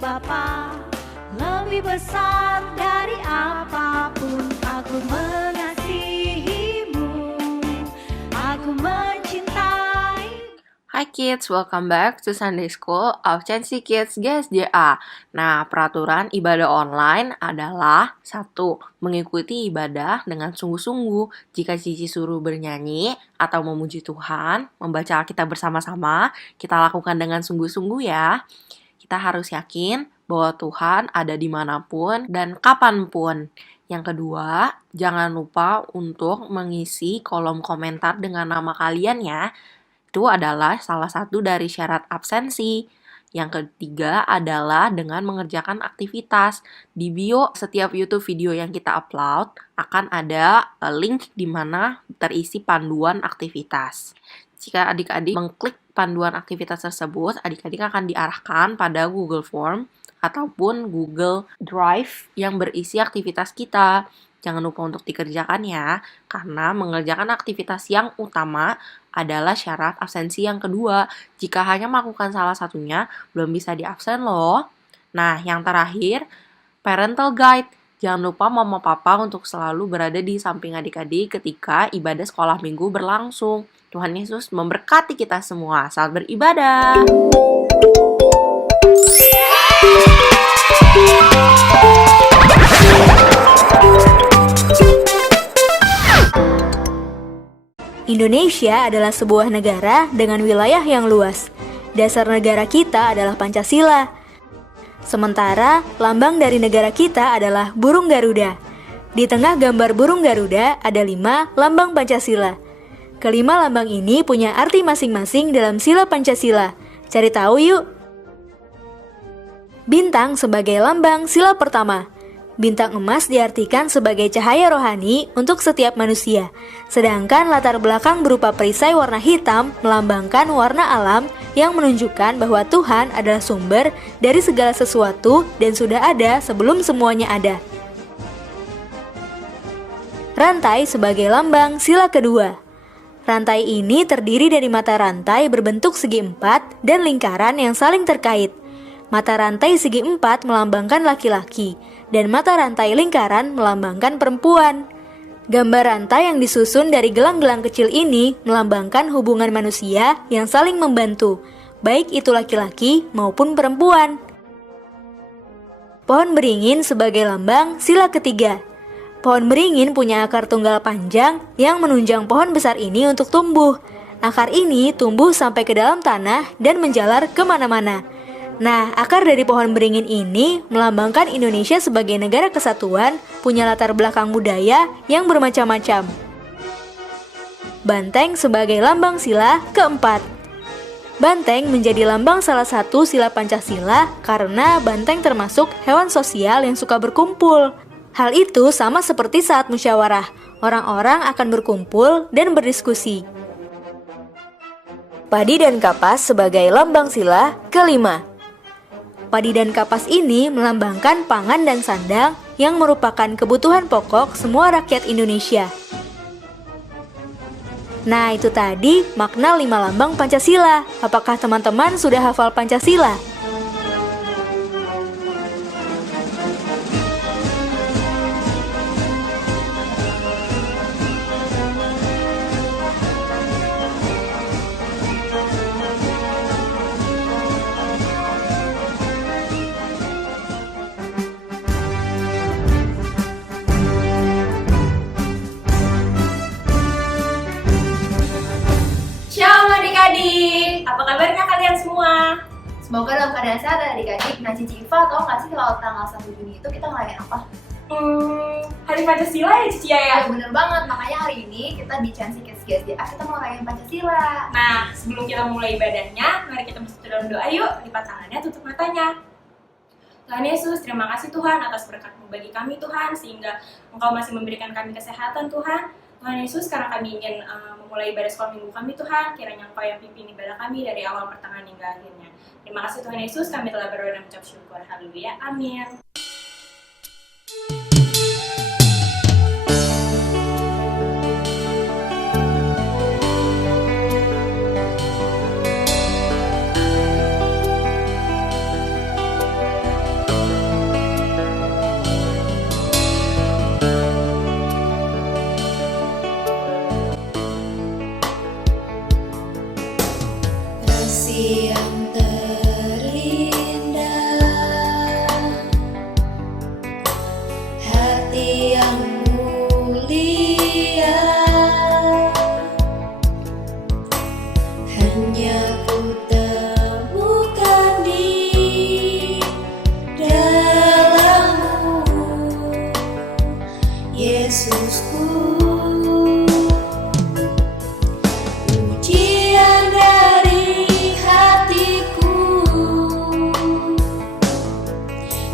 Bapa, lebih besar dari apapun. Aku mengasihimu, aku mencintai. Hi kids, welcome back to Sunday School of Chancy Kids GSJA. Nah, peraturan ibadah online adalah 1. Mengikuti ibadah dengan sungguh-sungguh. Jika Cici suruh bernyanyi atau memuji Tuhan, membaca Alkitab bersama-sama, kita lakukan dengan sungguh-sungguh ya. Kita harus yakin bahwa Tuhan ada dimanapun dan kapanpun. Yang kedua, jangan lupa untuk mengisi kolom komentar dengan nama kalian ya. Itu adalah salah satu dari syarat absensi. Yang ketiga adalah dengan mengerjakan aktivitas. Di bio setiap YouTube video yang kita upload akan ada link di mana terisi panduan aktivitas. Jika adik-adik mengklik panduan aktivitas tersebut, adik-adik akan diarahkan pada Google Form ataupun Google Drive yang berisi aktivitas kita. Jangan lupa untuk dikerjakan ya, karena mengerjakan aktivitas yang utama adalah syarat absensi yang kedua. Jika hanya melakukan salah satunya, belum bisa diabsen loh. Nah, yang terakhir, parental guide. Jangan lupa mama papa untuk selalu berada di samping adik-adik ketika ibadah sekolah minggu berlangsung. Tuhan Yesus memberkati kita semua. Selamat beribadah. Indonesia adalah sebuah negara dengan wilayah yang luas. Dasar negara kita adalah Pancasila. Sementara, lambang dari negara kita adalah burung Garuda. Di tengah gambar burung Garuda ada 5 lambang Pancasila. Kelima lambang ini punya arti masing-masing dalam sila Pancasila. Cari tahu yuk. Bintang sebagai lambang sila pertama. Bintang emas diartikan sebagai cahaya rohani untuk setiap manusia, sedangkan latar belakang berupa perisai warna hitam melambangkan warna alam yang menunjukkan bahwa Tuhan adalah sumber dari segala sesuatu dan sudah ada sebelum semuanya ada. Rantai sebagai lambang sila kedua. Rantai ini terdiri dari mata rantai berbentuk segi 4 dan lingkaran yang saling terkait. Mata rantai segi 4 melambangkan laki-laki, dan mata rantai lingkaran melambangkan perempuan. Gambar rantai yang disusun dari gelang-gelang kecil ini melambangkan hubungan manusia yang saling membantu, baik itu laki-laki maupun perempuan. Pohon beringin sebagai lambang sila ketiga. Pohon beringin punya akar tunggal panjang yang menunjang pohon besar ini untuk tumbuh. Akar ini tumbuh sampai ke dalam tanah dan menjalar kemana-mana. Nah, akar dari pohon beringin ini melambangkan Indonesia sebagai negara kesatuan, punya latar belakang budaya yang bermacam-macam. Banteng sebagai lambang sila keempat. Banteng menjadi lambang salah satu sila Pancasila karena banteng termasuk hewan sosial yang suka berkumpul. Hal itu sama seperti saat musyawarah, orang-orang akan berkumpul dan berdiskusi. Padi dan kapas sebagai lambang sila kelima. Padi dan kapas ini melambangkan pangan dan sandang yang merupakan kebutuhan pokok semua rakyat Indonesia. Nah, itu tadi makna 5 lambang Pancasila. Apakah teman-teman sudah hafal Pancasila? Adik-adik, apa kabarnya kalian semua? Semoga dalam keadaan sehat ya adik-adik. Nah, Cici Iva tau gak sih kalau tanggal 1 Juni itu kita ngerayain apa? Hari Pancasila ya Cici ya? Bener banget, makanya hari ini kita di Chancy Kids GSJA kita mau ngerayain Pancasila. Nah, sebelum kita mulai ibadahnya, mari kita bersatu dalam doa yuk. Lipat tangannya, tutup matanya. Tuhan Yesus, terima kasih Tuhan atas berkat-Mu bagi kami Tuhan, sehingga Engkau masih memberikan kami kesehatan Tuhan. Tuhan Yesus, sekarang kami ingin memulai ibadah sekolah minggu kami Tuhan, kiranya Engkau yang pimpin ibadah kami dari awal pertengahan hingga akhirnya. Terima kasih Tuhan Yesus, kami telah berdoa dan mengucap syukur. Haleluya, amin. Pujian dari hatiku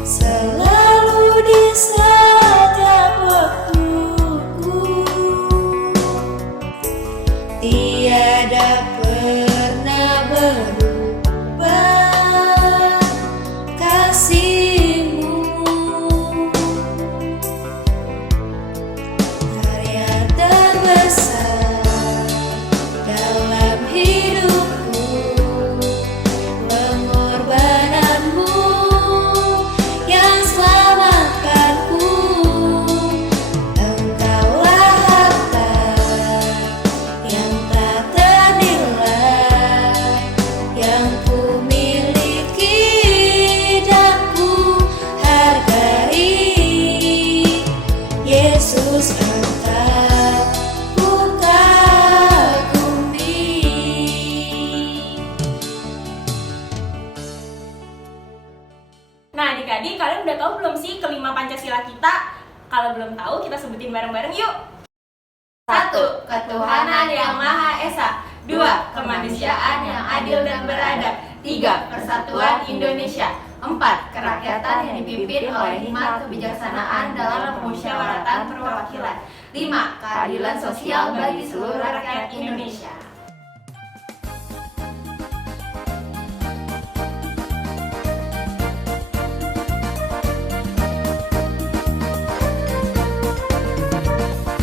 selalu di setiap waktuku, tiada pernah berubah kasih-Mu. Karya terbesar dalam hidupku, pengorbananmu yang selamatkanku. Engkaulah harta yang tak ternilai, yang ku miliki dan ku hargai. Yesus, Engkau ku kagumi. Nah, adik-adik, kalian udah tahu belum sih kelima Pancasila kita? Kalau belum tahu, kita sebutin bareng-bareng yuk. 1. Ketuhanan yang Maha Esa. 2. Kemanusiaan yang adil dan beradab. 3. Persatuan Indonesia. 4. Kerakyatan yang dipimpin oleh hikmat kebijaksanaan dalam pemusyawaratan perwakilan. 5. Keadilan sosial bagi seluruh rakyat Indonesia.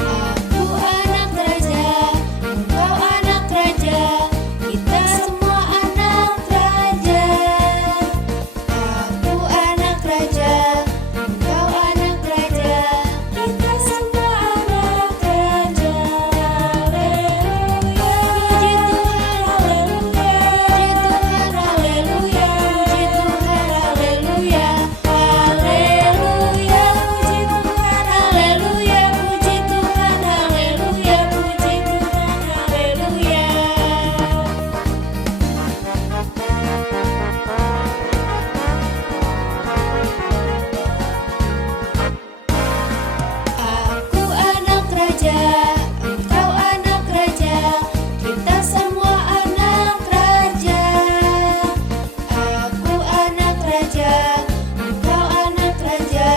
Aku anak raja, engkau anak raja, kita semua anak raja. Aku anak raja, engkau anak raja, kita semua anak raja. Haleluya, puji Tuhan, haleluya, puji Tuhan, haleluya, puji Tuhan, haleluya, haleluya, puji Tuhan, haleluya, puji Tuhan, haleluya, puji Tuhan, haleluya. Aku anak raja, engkau anak raja, kita semua anak raja. Aku anak raja, engkau anak raja,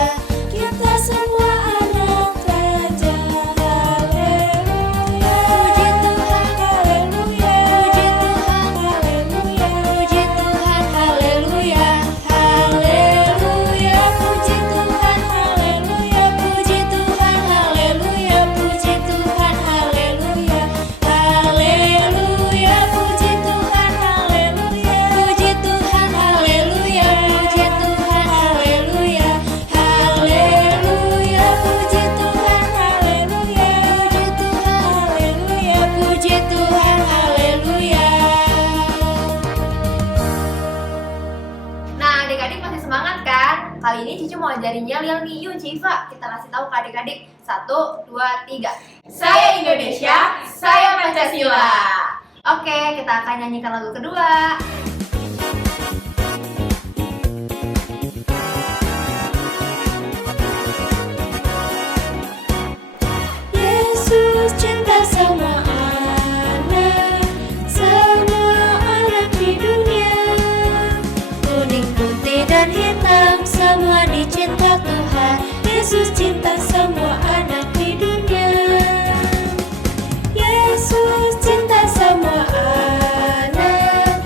kita semua anak raja. Haleluya, puji Tuhan, haleluya, puji Tuhan, haleluya, puji Tuhan, haleluya, haleluya, puji Tuhan, haleluya, puji Tuhan, haleluya, puji Tuhan, haleluya, haleluya, puji Tuhan, haleluya, puji Tuhan, haleluya, puji Tuhan, haleluya, haleluya, puji Tuhan, haleluya, puji Tuhan, haleluya, puji Tuhan, haleluya. Nah, adik-adik masih semangat kan? Kali ini Cici mau ajarin yel-yel nih. Yuk, Civa, kita kasih tahu ke adik-adik. 1, 2, 3. Saya Indonesia, saya Pancasila. Oke, kita akan nyanyikan lagu kedua. Yesus cinta semua anak di dunia. Kuning, putih, dan hitam, semua dicinta Tuhan. Yesus cinta semua anak di dunia. Yesus cinta semua anak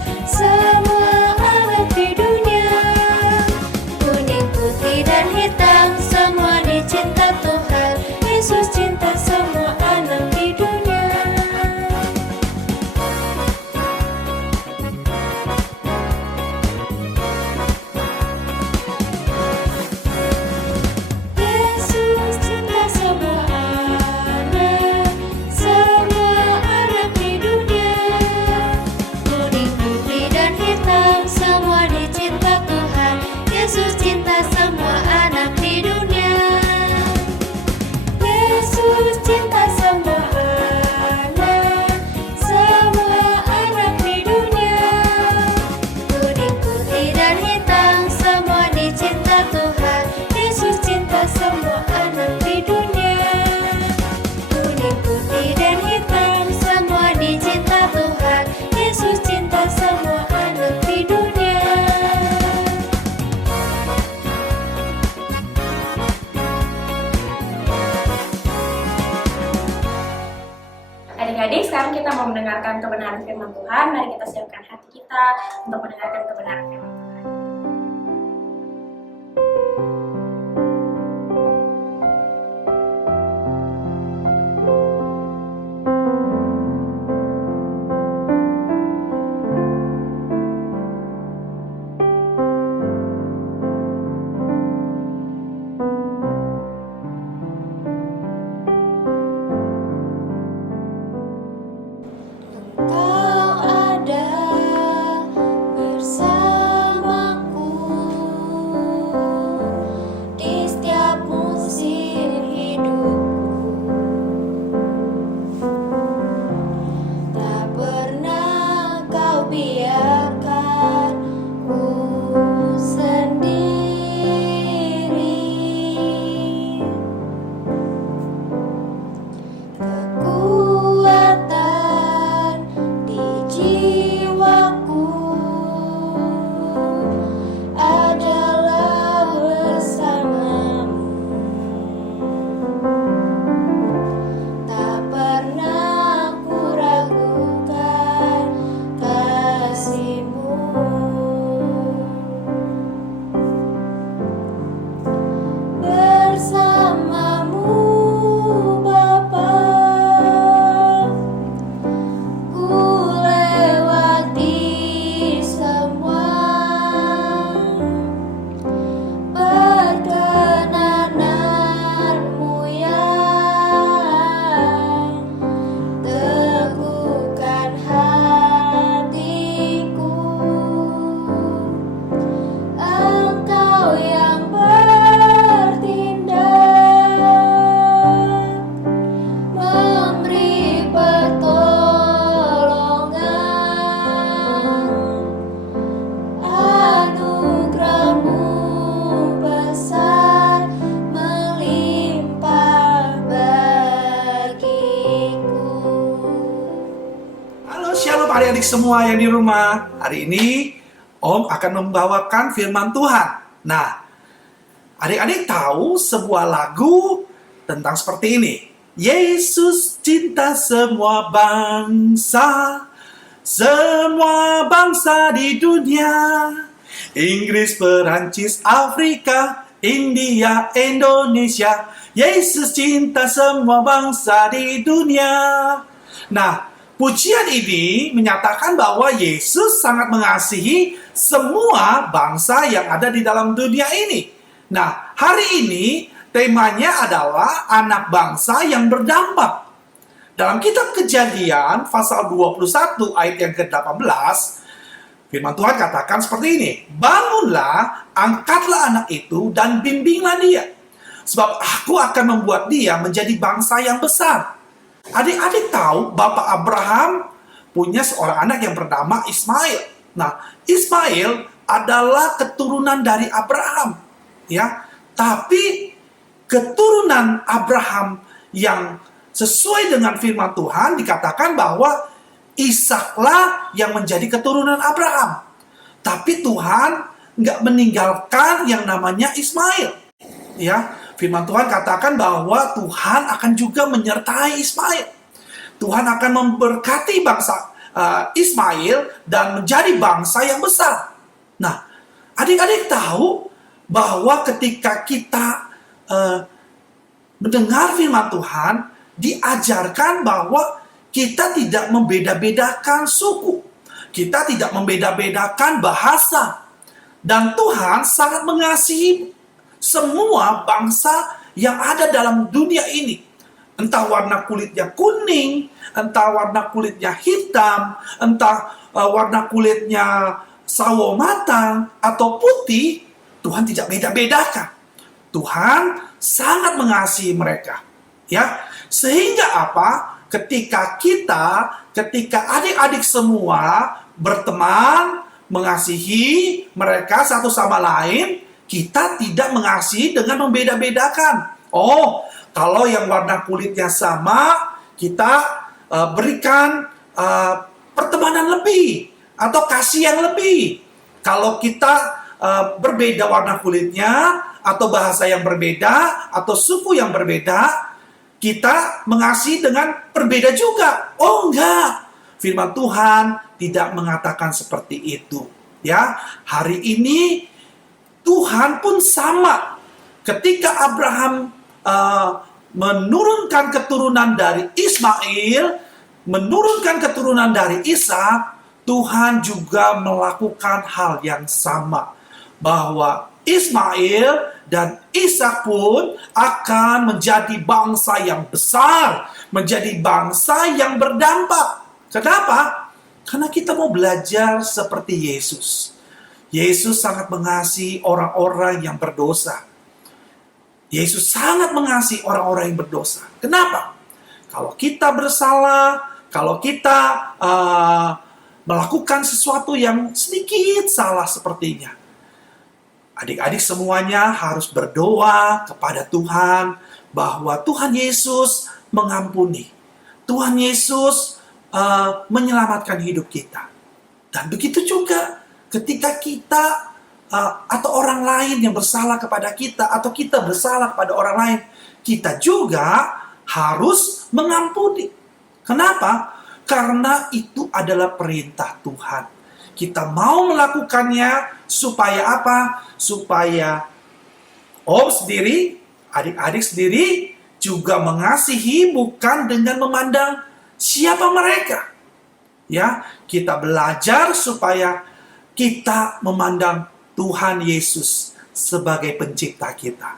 Adik-adik, sekarang kita mau mendengarkan kebenaran firman Tuhan. Mari kita siapkan hati kita untuk mendengarkan kebenaran firman Tuhan. Engkau ada bersamaku di setiap musim hidupku. Tak pernah kau biarkan ku sendiri. Kekuatan di jiwaku adalah bersamamu. Tak pernah ku ragukan kasih-Mu. Bersamamu Bapa, ku lewati semua. Perkenanan-Mu yang teguhkan hatiku. Engkau yang bertindak, memberi pertolongan. Anugerah-Mu besar melimpah bagiku. Halo shalom adik-adik semua yang di rumah. Hari ini Om akan membawakan firman Tuhan. Nah, adik-adik tahu sebuah lagu tentang seperti ini. Yesus cinta semua bangsa di dunia. Inggris, Perancis, Afrika, India, Indonesia. Yesus cinta semua bangsa di dunia. Nah, pujian ini menyatakan bahwa Yesus sangat mengasihi semua bangsa yang ada di dalam dunia ini. Nah, hari ini temanya adalah anak bangsa yang berdampak. Dalam kitab Kejadian pasal 21 ayat yang ke-18, firman Tuhan katakan seperti ini. Bangunlah, angkatlah anak itu dan bimbinglah dia. Sebab aku akan membuat dia menjadi bangsa yang besar. Adik-adik tahu Bapak Abraham punya seorang anak yang bernama Ismail. Nah, Ismail adalah keturunan dari Abraham, ya. Tapi keturunan Abraham yang sesuai dengan firman Tuhan dikatakan bahwa Ishaklah yang menjadi keturunan Abraham. Tapi Tuhan nggak meninggalkan yang namanya Ismail, ya. Firman Tuhan katakan bahwa Tuhan akan juga menyertai Ismail. Tuhan akan memberkati bangsa Ismail dan menjadi bangsa yang besar. Nah, adik-adik tahu bahwa ketika kita mendengar firman Tuhan, diajarkan bahwa kita tidak membeda-bedakan suku. Kita tidak membeda-bedakan bahasa. Dan Tuhan sangat mengasihi semua bangsa yang ada dalam dunia ini. Entah warna kulitnya kuning, entah warna kulitnya hitam, entah warna kulitnya sawo matang atau putih, Tuhan tidak beda-bedakan. Tuhan sangat mengasihi mereka. Ya, sehingga apa? Ketika adik-adik semua berteman, mengasihi mereka satu sama lain, kita tidak mengasihi dengan membeda-bedakan. Oh, kalau yang warna kulitnya sama, kita berikan pertemanan lebih atau kasih yang lebih. Kalau kita berbeda warna kulitnya atau bahasa yang berbeda atau suku yang berbeda, kita mengasihi dengan berbeda juga. Oh enggak, firman Tuhan tidak mengatakan seperti itu. Ya, hari ini Tuhan pun sama. Ketika Abraham menurunkan keturunan dari Ismail, menurunkan keturunan dari Ishak, Tuhan juga melakukan hal yang sama. Bahwa Ismail dan Ishak pun akan menjadi bangsa yang besar, menjadi bangsa yang berdampak. Kenapa? Karena kita mau belajar seperti Yesus. Yesus sangat mengasihi orang-orang yang berdosa. Yesus sangat mengasihi orang-orang yang berdosa. Kenapa? Kalau kita bersalah, kalau kita melakukan sesuatu yang sedikit salah sepertinya, adik-adik semuanya harus berdoa kepada Tuhan bahwa Tuhan Yesus mengampuni. Tuhan Yesus menyelamatkan hidup kita. Dan begitu juga ketika kita atau orang lain yang bersalah kepada kita, atau kita bersalah kepada orang lain, kita juga harus mengampuni. Kenapa? Karena itu adalah perintah Tuhan. Kita mau melakukannya supaya apa? Supaya Om sendiri, adik-adik sendiri juga mengasihi, bukan dengan memandang siapa mereka. Ya, kita belajar supaya kita memandang Tuhan Yesus sebagai pencipta kita.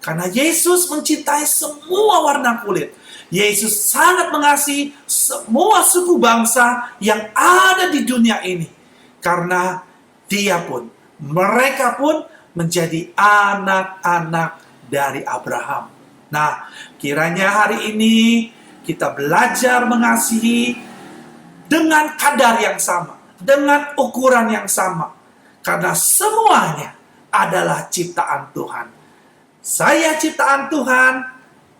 Karena Yesus mencintai semua warna kulit. Yesus sangat mengasihi semua suku bangsa yang ada di dunia ini. Karena mereka pun menjadi anak-anak dari Abraham. Nah, kiranya hari ini kita belajar mengasihi dengan kadar yang sama, dengan ukuran yang sama. Karena semuanya adalah ciptaan Tuhan. Saya ciptaan Tuhan,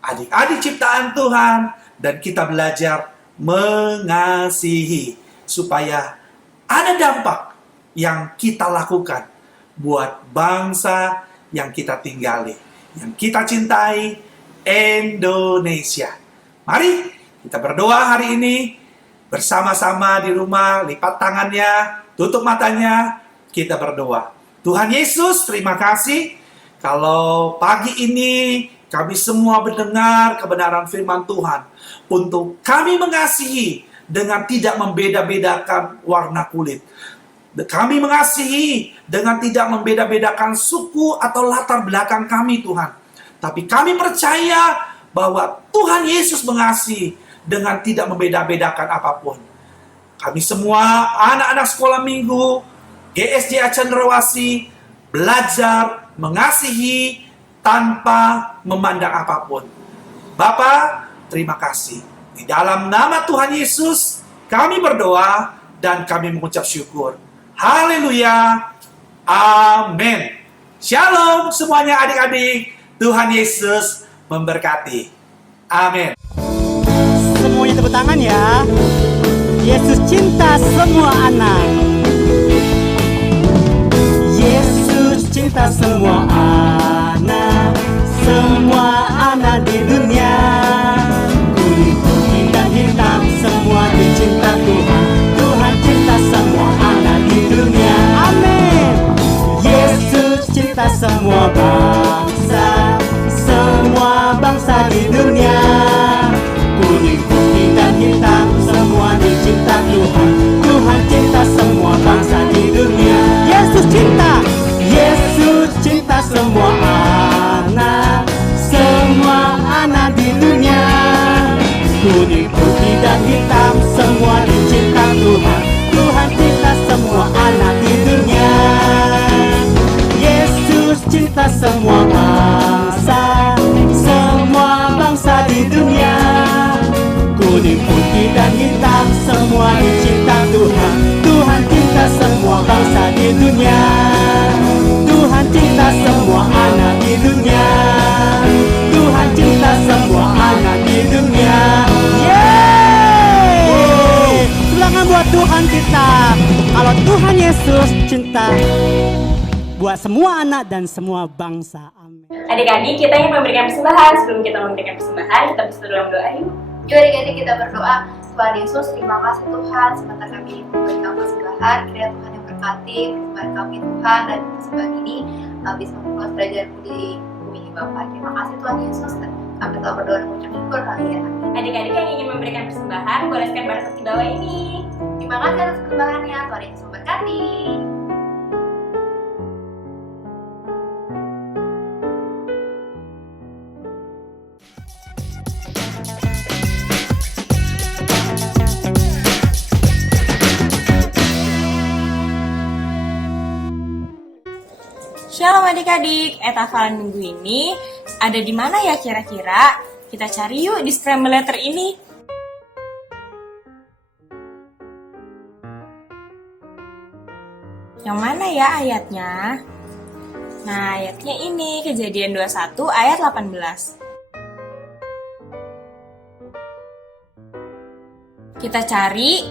adik-adik ciptaan Tuhan, dan kita belajar mengasihi supaya ada dampak yang kita lakukan buat bangsa yang kita tinggali, yang kita cintai, Indonesia. Mari kita berdoa hari ini bersama-sama di rumah, lipat tangannya, tutup matanya, kita berdoa. Tuhan Yesus, terima kasih kalau pagi ini kami semua mendengar kebenaran firman Tuhan untuk kami mengasihi dengan tidak membeda-bedakan warna kulit. Kami mengasihi dengan tidak membeda-bedakan suku atau latar belakang kami, Tuhan. Tapi kami percaya bahwa Tuhan Yesus mengasihi dengan tidak membeda-bedakan apapun. Kami semua anak-anak sekolah minggu GSJA Cendrawasih belajar mengasihi tanpa memandang apapun. Bapa, terima kasih. Di dalam nama Tuhan Yesus, kami berdoa dan kami mengucap syukur. Haleluya. Amin. Shalom semuanya adik-adik. Tuhan Yesus memberkati. Amin. Semuanya tepuk tangan ya. Yesus cinta semua anak. Yesus cinta semua anak. Semua anak di dunia. Kuning, putih dan hitam, semua dicinta Tuhan. Tuhan cinta semua anak di dunia. Amin. Yesus cinta semua bangsa. Semua bangsa di dunia. Kuning, putih dan hitam, semua dicinta Tuhan. Tuhan cinta semua bangsa di dunia. Yesus cinta. Yesus cinta semua anak. Semua anak di dunia. Kuning, putih dan hitam, semua dicinta Tuhan. Tuhan cinta semua anak di dunia. Yesus cinta semua bangsa. Semua bangsa di dunia. Kuning, putih dan hitam, semua dicinta Tuhan. Tuhan cinta semua bangsa di dunia. Tuhan cinta semua anak di dunia. Tuhan cinta semua anak di dunia. Yeay! Silakan buat Tuhan kita. Kalau Tuhan Yesus cinta buat semua anak dan semua bangsa. Amin. Adik-adik, kita ingin memberikan persembahan. Sebelum kita memberikan persembahan, kita bersatu dalam doa yuk. Yuk adik-adik kita berdoa. Tuhan Yesus, terima kasih Tuhan sebentar kami memberikan persembahan. Kiranya Tuhan yang berkati persembahan kami Tuhan, dan persembahan ini bisa membuat pelajaran di bumi ini Bapa. Terima kasih Tuhan Yesus, dan kami telah berdoa dan mengucap syukur kali ya. Adik-adik yang ingin memberikan persembahan, boleh scan barcode di bawah ini. Terima kasih atas persembahannya. Tuhan Yesus memberkati. Shalom adik-adik, hafalan minggu ini ada di mana ya kira-kira? Kita cari yuk di scramble letter ini. Yang mana ya ayatnya? Nah, ayatnya ini, Kejadian 21 ayat 18. Kita cari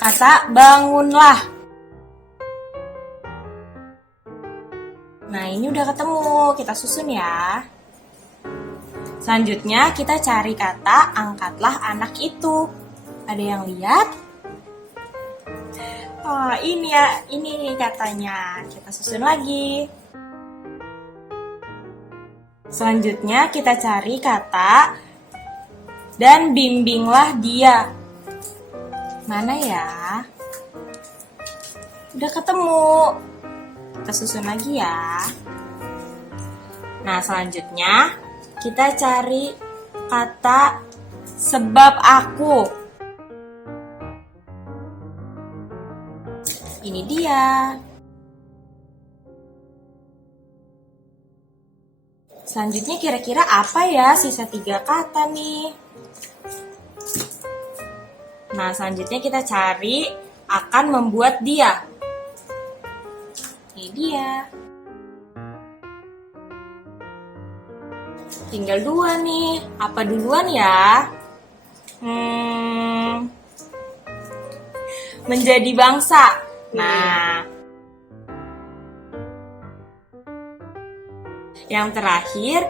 kata bangunlah. Nah, ini udah ketemu, kita susun ya. Selanjutnya kita cari kata angkatlah anak itu. Ada yang lihat? Oh, ini ya, ini katanya. Kita susun lagi. Selanjutnya kita cari kata dan bimbinglah dia. Mana ya? Udah ketemu. Kita susun lagi ya. Nah, selanjutnya kita cari kata sebab aku. Ini dia. Selanjutnya kira-kira apa ya sisa 3 kata nih? Nah, selanjutnya kita cari akan membuat dia. Ini dia. Tinggal 2 nih. Apa duluan ya? Menjadi bangsa. Nah. Yang terakhir,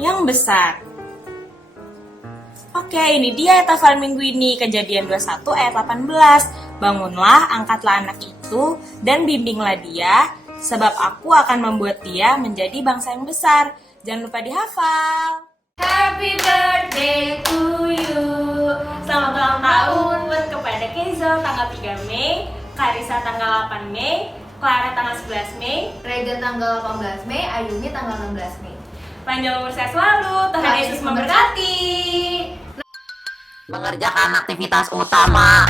yang besar. Oke, ini dia hafalan minggu ini. Kejadian 21 ayat 18. Bangunlah, angkatlah anak itu, dan bimbinglah dia, sebab aku akan membuat dia menjadi bangsa yang besar. Jangan lupa dihafal. Happy birthday to you. Selamat ulang tahun buat kepada Kenzo tanggal 3 Mei, Clarissa tanggal 8 Mei, Clara tanggal 11 Mei, Regan tanggal 18 Mei, Ayumi tanggal 16 Mei. Panjang umur sehat selalu, Tuhan Yesus memberkati. Mengerjakan aktivitas utama.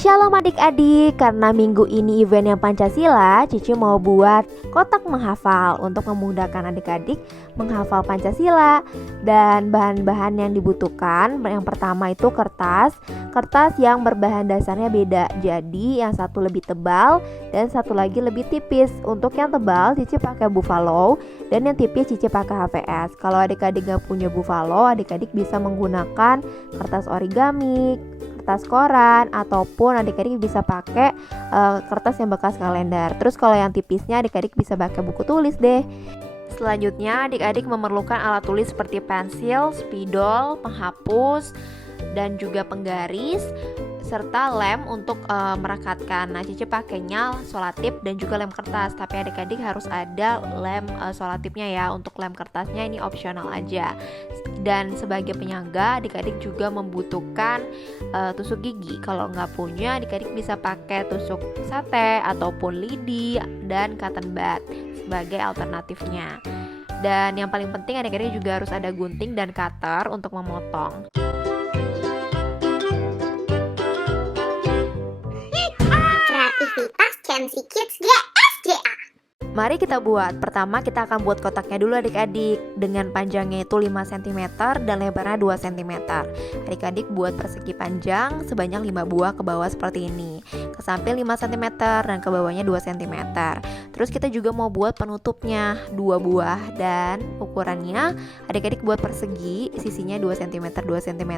Shalom adik-adik, karena minggu ini eventnya Pancasila, Cici mau buat kotak menghafal untuk memudahkan adik-adik menghafal Pancasila. Dan bahan-bahan yang dibutuhkan, yang pertama itu kertas yang berbahan dasarnya beda. Jadi yang satu lebih tebal dan satu lagi lebih tipis. Untuk yang tebal Cici pakai buffalo dan yang tipis Cici pakai HVS. Kalau adik-adik gak punya buffalo, adik-adik bisa menggunakan kertas origami, kertas koran, ataupun adik-adik bisa pakai kertas yang bekas kalender. Terus kalau yang tipisnya adik-adik bisa pakai buku tulis deh. Selanjutnya adik-adik memerlukan alat tulis seperti pensil, spidol, penghapus, dan juga penggaris, serta lem untuk merekatkan. Nah, Cici pakainya solatip dan juga lem kertas, tapi adik-adik harus ada lem solatipnya ya. Untuk lem kertasnya ini opsional aja. Dan sebagai penyangga, adik-adik juga membutuhkan tusuk gigi. Kalau nggak punya, adik-adik bisa pakai tusuk sate ataupun lidi dan cotton bud sebagai alternatifnya. Dan yang paling penting, adik-adik juga harus ada gunting dan cutter untuk memotong. Kreativitas Chancy Kids GSJA. Mari kita buat. Pertama kita akan buat kotaknya dulu adik-adik. Dengan panjangnya itu 5 cm dan lebarnya 2 cm. Adik-adik buat persegi panjang sebanyak 5 buah ke bawah seperti ini. Ke samping 5 cm dan ke bawahnya 2 cm. Terus kita juga mau buat penutupnya 2 buah. Dan ukurannya adik-adik buat persegi, sisinya 2 cm 2 cm.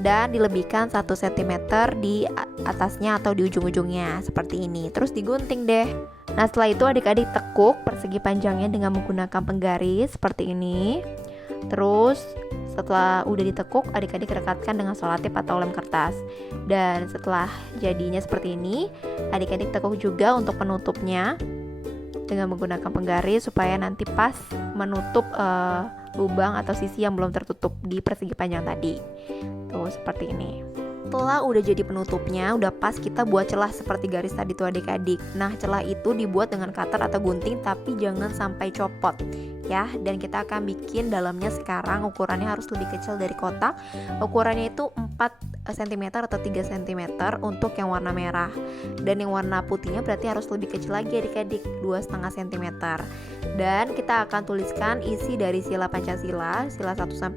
dan dilebihkan 1 cm di atasnya atau di ujung-ujungnya seperti ini. Terus digunting deh. Nah, setelah itu adik-adik tekuk persegi panjangnya dengan menggunakan penggaris seperti ini. Terus setelah udah ditekuk, adik-adik rekatkan dengan selotip atau lem kertas. Dan setelah jadinya seperti ini, adik-adik tekuk juga untuk penutupnya dengan menggunakan penggaris supaya nanti pas menutup lubang atau sisi yang belum tertutup di persegi panjang tadi. Tuh seperti ini. Setelah udah jadi penutupnya, udah pas, kita buat celah seperti garis tadi tuh adik-adik. Nah, celah itu dibuat dengan cutter atau gunting, tapi jangan sampai copot ya. Dan kita akan bikin dalamnya sekarang ukurannya harus lebih kecil dari kotak. Ukurannya itu 4 cm atau 3 cm untuk yang warna merah. Dan yang warna putihnya berarti harus lebih kecil lagi adik-adik, 2,5 cm. Dan kita akan tuliskan isi dari sila Pancasila, sila 1-5.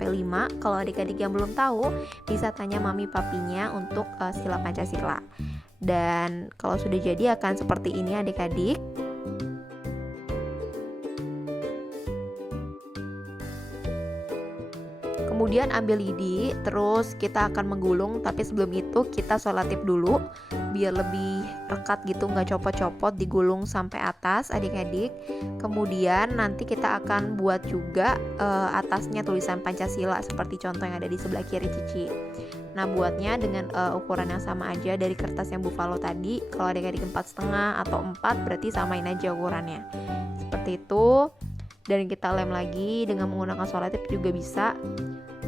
Kalau adik-adik yang belum tahu, bisa tanya mami papinya untuk sila Pancasila. Dan kalau sudah jadi akan seperti ini adik-adik. Kemudian ambil lidi, terus kita akan menggulung, tapi sebelum itu kita selotip dulu biar lebih rekat gitu, nggak copot-copot, digulung sampai atas adik-adik. Kemudian nanti kita akan buat juga atasnya tulisan Pancasila seperti contoh yang ada di sebelah kiri Cici. Nah, buatnya dengan ukuran yang sama aja dari kertas yang buffalo tadi. Kalau adik-adik 4,5 atau 4 berarti samain aja ukurannya. Seperti itu. Dan kita lem lagi dengan menggunakan selotip juga bisa.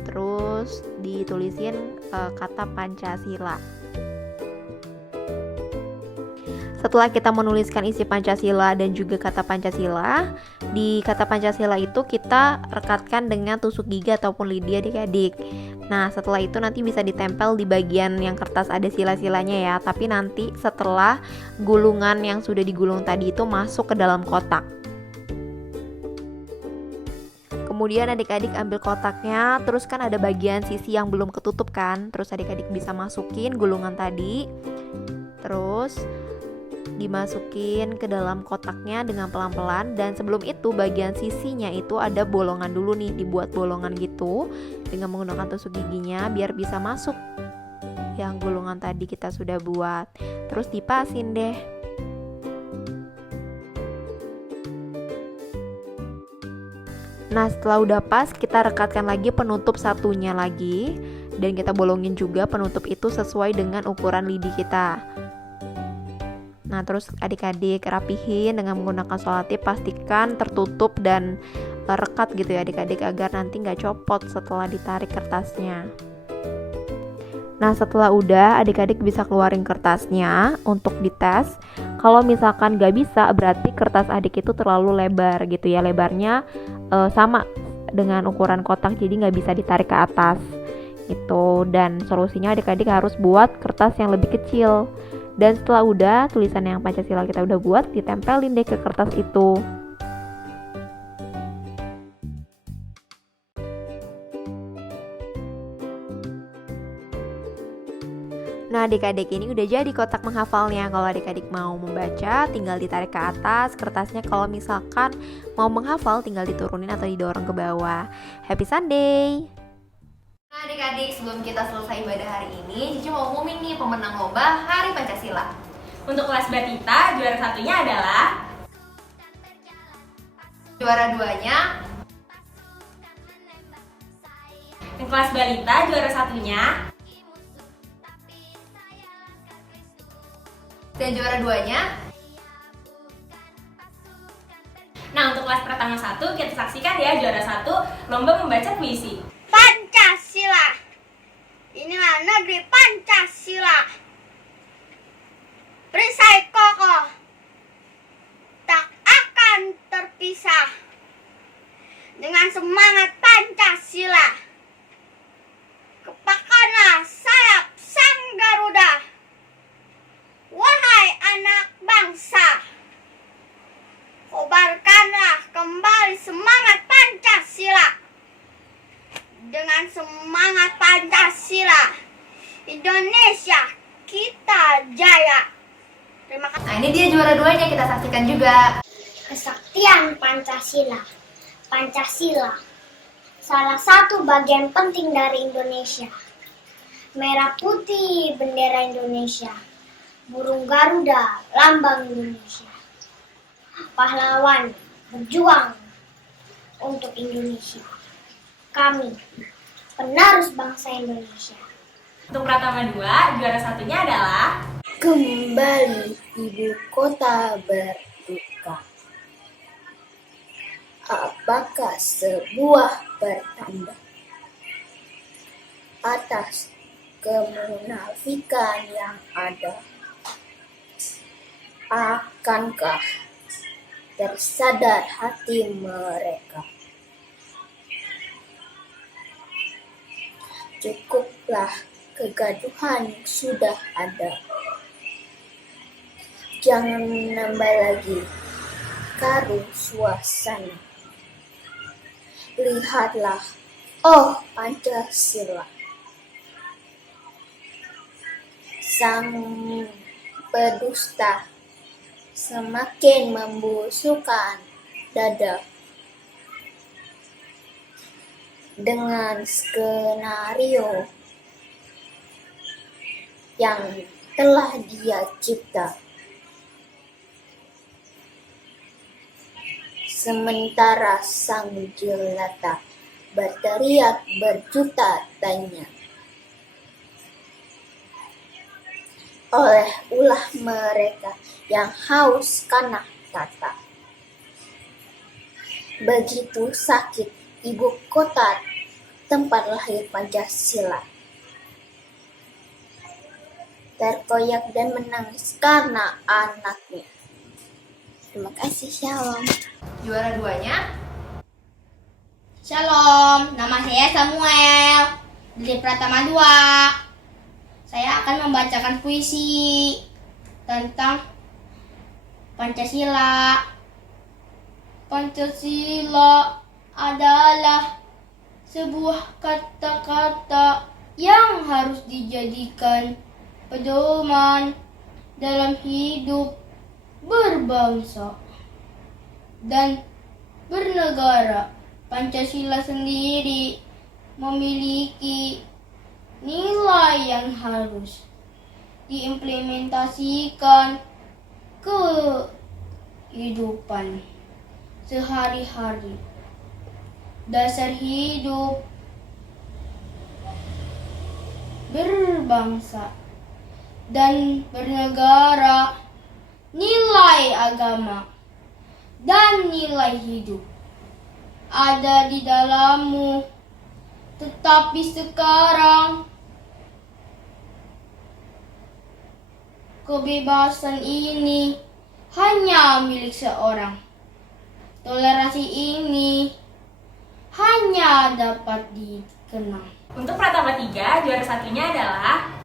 Terus ditulisin kata Pancasila. Setelah kita menuliskan isi Pancasila dan juga kata Pancasila, di kata Pancasila itu kita rekatkan dengan tusuk gigi ataupun lidi adik-adik. Nah, setelah itu nanti bisa ditempel di bagian yang kertas ada sila-silanya ya, tapi nanti setelah gulungan yang sudah digulung tadi itu masuk ke dalam kotak. Kemudian adik-adik ambil kotaknya, terus kan ada bagian sisi yang belum ketutup kan, terus adik-adik bisa masukin gulungan tadi, terus dimasukin ke dalam kotaknya dengan pelan-pelan. Dan sebelum itu bagian sisinya itu ada bolongan dulu nih, dibuat bolongan gitu dengan menggunakan tusuk giginya biar bisa masuk yang gulungan tadi kita sudah buat. Terus dipasin deh. Nah, setelah udah pas, kita rekatkan lagi penutup satunya lagi, dan kita bolongin juga penutup itu sesuai dengan ukuran lidi kita. Nah, terus adik-adik rapihin dengan menggunakan selotip, pastikan tertutup dan rekat gitu ya adik-adik, agar nanti nggak copot setelah ditarik kertasnya. Nah, setelah udah, adik-adik bisa keluarin kertasnya untuk dites. Kalau misalkan nggak bisa, berarti kertas adik itu terlalu lebar gitu ya, lebarnya sama dengan ukuran kotak, jadi nggak bisa ditarik ke atas itu. Dan solusinya adik-adik harus buat kertas yang lebih kecil. Dan setelah udah, tulisan yang Pancasila kita udah buat, ditempelin deh ke kertas itu. Nah, adik-adik ini udah jadi kotak menghafalnya. Kalau adik-adik mau membaca, tinggal ditarik ke atas kertasnya. Kalau misalkan mau menghafal, tinggal diturunin atau didorong ke bawah. Happy Sunday! Nah, adik-adik, sebelum kita selesai ibadah hari ini, Cici mau umumin nih pemenang lomba Hari Pancasila. Untuk kelas Batita, juara satunya adalah Juara duanya yang kelas Balita, juara satunya dan juara duanya. Nah, untuk kelas Pratama 1, kita saksikan ya juara 1 lomba membaca puisi. Pancasila. Inilah negeri Pancasila. Perisai kokoh, tak akan terpisah. Dengan semangat Pancasila, kepakalah sayap sang Garuda. Wahai anak bangsa, kobarkanlah kembali semangat Pancasila. Dengan semangat Pancasila, Indonesia kita jaya. Terima kasih. Nah, ini dia juara duanya, kita saksikan juga. Kesaktian Pancasila. Pancasila salah satu bagian penting dari Indonesia. Merah putih bendera Indonesia. Burung Garuda lambang Indonesia. Pahlawan berjuang untuk Indonesia. Kami penerus bangsa Indonesia. Untuk Pratama 2, juara satunya adalah Kembali ibu kota berduka. Apakah sebuah pertanda atas kemunafikan yang ada? Akankah tersadar hati mereka? Cukuplah kegaduhan yang sudah ada. Jangan menambah lagi karung suasana. Lihatlah, oh Pancasila, sang pedusta semakin membusukkan dada dengan skenario yang telah dia cipta. Sementara sang jelata berteriak berjuta tanya oleh ulah mereka yang haus karena kata. Begitu sakit ibu kota tempat lahir Pancasila. Terkoyak dan menangis karena anaknya. Terima kasih, shalom. Juara 2-nya Shalom, nama saya Samuel dari Pratama 2. Saya akan membacakan puisi tentang Pancasila. Pancasila adalah sebuah kata-kata yang harus dijadikan pedoman dalam hidup berbangsa dan bernegara. Pancasila sendiri memiliki nilai yang harus diimplementasikan ke kehidupan sehari-hari. Dasar hidup berbangsa dan bernegara, nilai agama dan nilai hidup ada di dalammu. Tetapi sekarang kebebasan ini hanya milik seorang. Toleransi ini hanya dapat dikenang. untuk Pratama 3, juara satunya adalah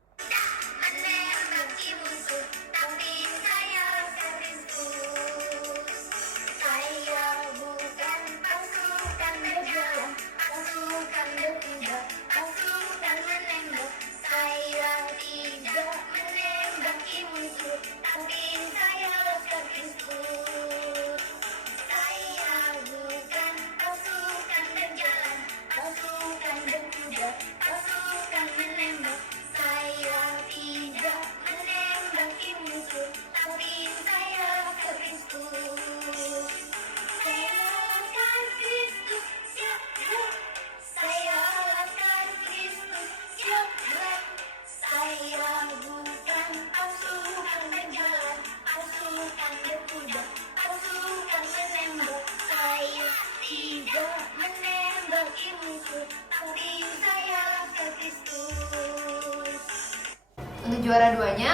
untuk juara 2-nya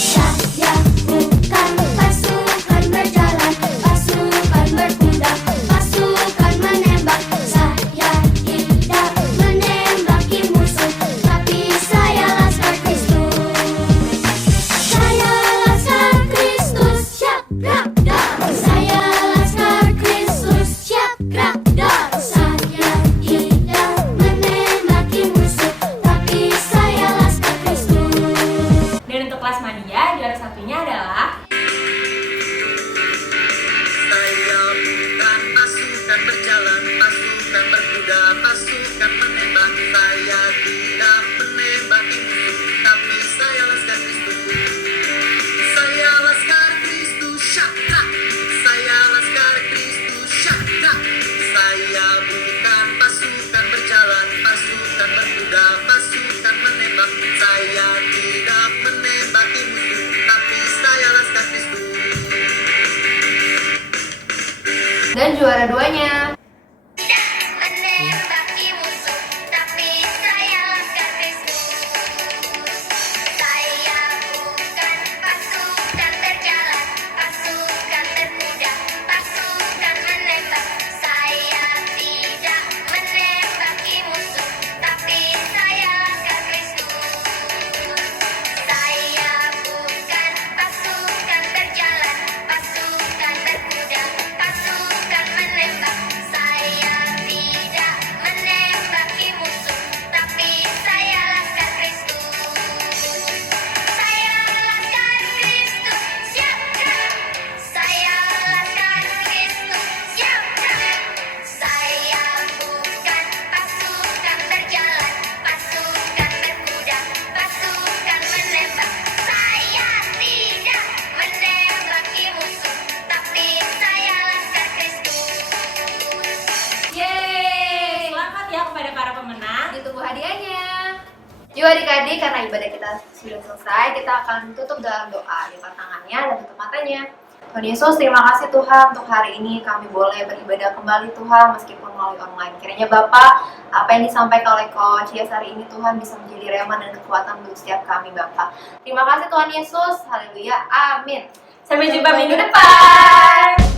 Saya bukan pasukan berjalan, pasukan berkuda, pasukan menembak. Saya tidak menembaki musuh, tapi saya laskar Kristus. Saya laskar Kristus, siap gerak. Saya laskar Kristus, siap gerak. pasukan menembak. Saya tidak menembaki musuh, tapi saya laskar Kristus. Dan juara 2-nya. menembaki musuh, tapi saya laskar Kristus. Saya bukan pasukan berjalan, pasukan berkuda, pasukan menembak. Saya tidak menembaki musuh, tapi saya laskar Kristus. Saya bukan pasukan berjalan, pasukan berkuda, pasukan menembak. Saya tidak menembaki musuh, tapi saya laskar Kristus. Saya laskar Kristus, siap gerak. Saya laskar Kristus, siap gerak. Saya bukan pasukan berjalan, pasukan berkuda, pasukan menembak. Saya tidak menembaki musuh, tapi saya laskar Kristus. Yeay! Selamat ya kepada para pemenang. Ditunggu hadiahnya. Yuk adik-adik, karena ibadah kita sudah selesai, kita akan tutup dalam doa. Lipat tangannya dan tutup matanya. Tuhan Yesus, terima kasih Tuhan untuk hari ini kami boleh beribadah kembali Tuhan meskipun melalui online. Kiranya Bapak, apa yang disampaikan oleh Coach Yes hari ini Tuhan bisa menjadi rema dan kekuatan untuk setiap kami Bapak. Terima kasih Tuhan Yesus, haleluya, amin. Sampai jumpa minggu depan.